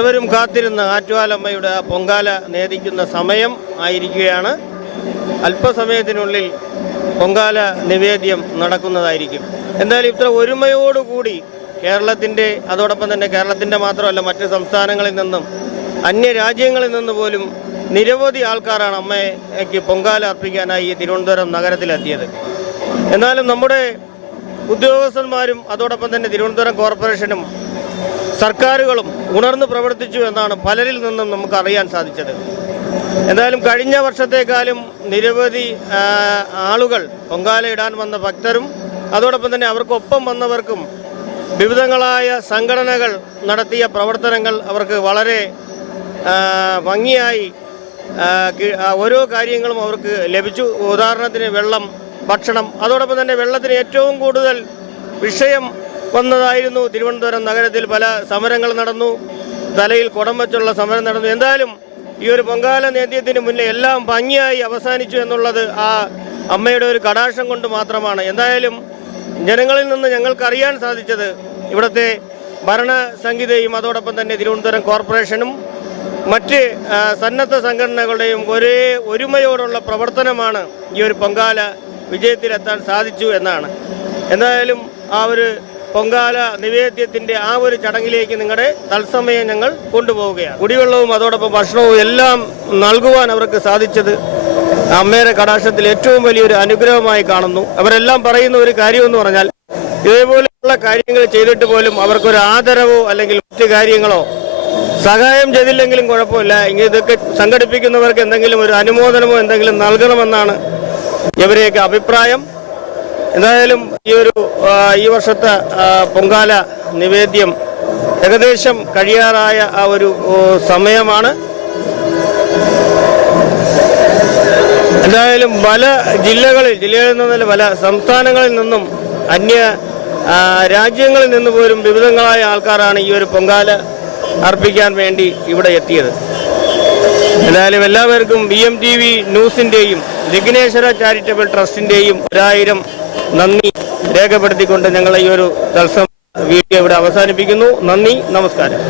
ഏവരും കാത്തിരുന്ന ആറ്റുകാലമ്മയുടെ പൊങ്കാല നേദിക്കുന്ന സമയം ആയിരിക്കുകയാണ്. അല്പസമയത്തിനുള്ളിൽ പൊങ്കാല നിവേദ്യം നടക്കുന്നതായിരിക്കും. എന്തായാലും ഇത്ര ഒരുമയോടുകൂടി കേരളത്തിൻ്റെ, അതോടൊപ്പം തന്നെ കേരളത്തിൻ്റെ മാത്രമല്ല മറ്റ് സംസ്ഥാനങ്ങളിൽ നിന്നും അന്യരാജ്യങ്ങളിൽ നിന്ന് പോലും നിരവധി ആൾക്കാരാണ് അമ്മയ്ക്ക് പൊങ്കാല അർപ്പിക്കാനായി തിരുവനന്തപുരം നഗരത്തിലെത്തിയത്. എന്നാലും നമ്മുടെ ഉദ്യോഗസ്ഥന്മാരും അതോടൊപ്പം തന്നെ തിരുവനന്തപുരം കോർപ്പറേഷനും സർക്കാരുകളും ഉണർന്നു പ്രവർത്തിച്ചു എന്നാണ് പലരിൽ നിന്നും നമുക്ക് അറിയാൻ സാധിച്ചത്. എന്തായാലും കഴിഞ്ഞ വർഷത്തേക്കാളും നിരവധി ആളുകൾ പൊങ്കാല ഇടാൻ വന്ന ഭക്തരും അതോടൊപ്പം തന്നെ അവർക്കൊപ്പം വന്നവർക്കും വിവിധങ്ങളായ സംഘടനകൾ നടത്തിയ പ്രവർത്തനങ്ങൾ അവർക്ക് വളരെ ഭംഗിയായി ഓരോ കാര്യങ്ങളും അവർക്ക് ലഭിച്ചു. ഉദാഹരണത്തിന് വെള്ളം, ഭക്ഷണം, അതോടൊപ്പം തന്നെ വെള്ളത്തിന് ഏറ്റവും കൂടുതൽ വിഷയം വന്നതായിരുന്നു. തിരുവനന്തപുരം നഗരത്തിൽ പല സമരങ്ങൾ നടന്നു, തലയിൽ കുടം വച്ചുള്ള സമരം നടന്നു. എന്തായാലും ഈ ഒരു പൊങ്കാല നേദ്യത്തിന് മുന്നേ എല്ലാം ഭംഗിയായി അവസാനിച്ചു എന്നുള്ളത് ആ അമ്മയുടെ ഒരു കടാക്ഷം കൊണ്ട് മാത്രമാണ്. എന്തായാലും ജനങ്ങളിൽ നിന്ന് ഞങ്ങൾക്കറിയാൻ സാധിച്ചത് ഇവിടുത്തെ ഭരണസംഹിതയും അതോടൊപ്പം തന്നെ തിരുവനന്തപുരം കോർപ്പറേഷനും മറ്റ് സന്നദ്ധ സംഘടനകളുടെയും ഒരേ ഒരുമയോടുള്ള പ്രവർത്തനമാണ് ഈ ഒരു പൊങ്കാല വിജയത്തിലെത്താൻ സാധിച്ചു എന്നാണ്. എന്തായാലും ആ ഒരു പൊങ്കാല നിവേദ്യത്തിൻ്റെ ആ ഒരു ചടങ്ങിലേക്ക് നിങ്ങളുടെ തത്സമയം ഞങ്ങൾ കൊണ്ടുപോവുകയാണ്. കുടിവെള്ളവും അതോടൊപ്പം ഭക്ഷണവും എല്ലാം നൽകുവാൻ അവർക്ക് സാധിച്ചത് അമ്മയുടെ കടാക്ഷത്തിൽ ഏറ്റവും വലിയൊരു അനുഗ്രഹമായി കാണുന്നു. അവരെല്ലാം പറയുന്ന ഒരു കാര്യമെന്ന് പറഞ്ഞാൽ ഇതേപോലെയുള്ള കാര്യങ്ങൾ ചെയ്തിട്ട് പോലും അവർക്കൊരു ആദരവോ അല്ലെങ്കിൽ മറ്റു കാര്യങ്ങളോ സഹായം ചെയ്തില്ലെങ്കിലും കുഴപ്പമില്ല, ഇതൊക്കെ സംഘടിപ്പിക്കുന്നവർക്ക് എന്തെങ്കിലും ഒരു അനുമോദനമോ എന്തെങ്കിലും നൽകണമെന്നാണ് ഇവരെയൊക്കെ അഭിപ്രായം. എന്തായാലും ഈ വർഷത്തെ പൊങ്കാല നിവേദ്യം ഏകദേശം കഴിയാറായ ആ ഒരു സമയമാണ്. എന്തായാലും പല ജില്ലകളിൽ നിന്നല്ല പല സംസ്ഥാനങ്ങളിൽ നിന്നും അന്യ രാജ്യങ്ങളിൽ നിന്ന് പോലും വിവിധങ്ങളായ ആൾക്കാരാണ് ഈ ഒരു പൊങ്കാല അർപ്പിക്കാൻ വേണ്ടി ഇവിടെ എത്തിയത്. എന്തായാലും എല്ലാവർക്കും BMTV ന്യൂസിൻ്റെയും വിഘ്നേശ്വര ചാരിറ്റബിൾ ട്രസ്റ്റിൻ്റെയും 1000 നന്ദി രേഖപ്പെടുത്തിക്കൊണ്ട് ഞങ്ങൾ ഈ ഒരു തത്സമയ വീഡിയോ ഇവിടെ അവസാനിപ്പിക്കുന്നു. നന്ദി, നമസ്കാരം.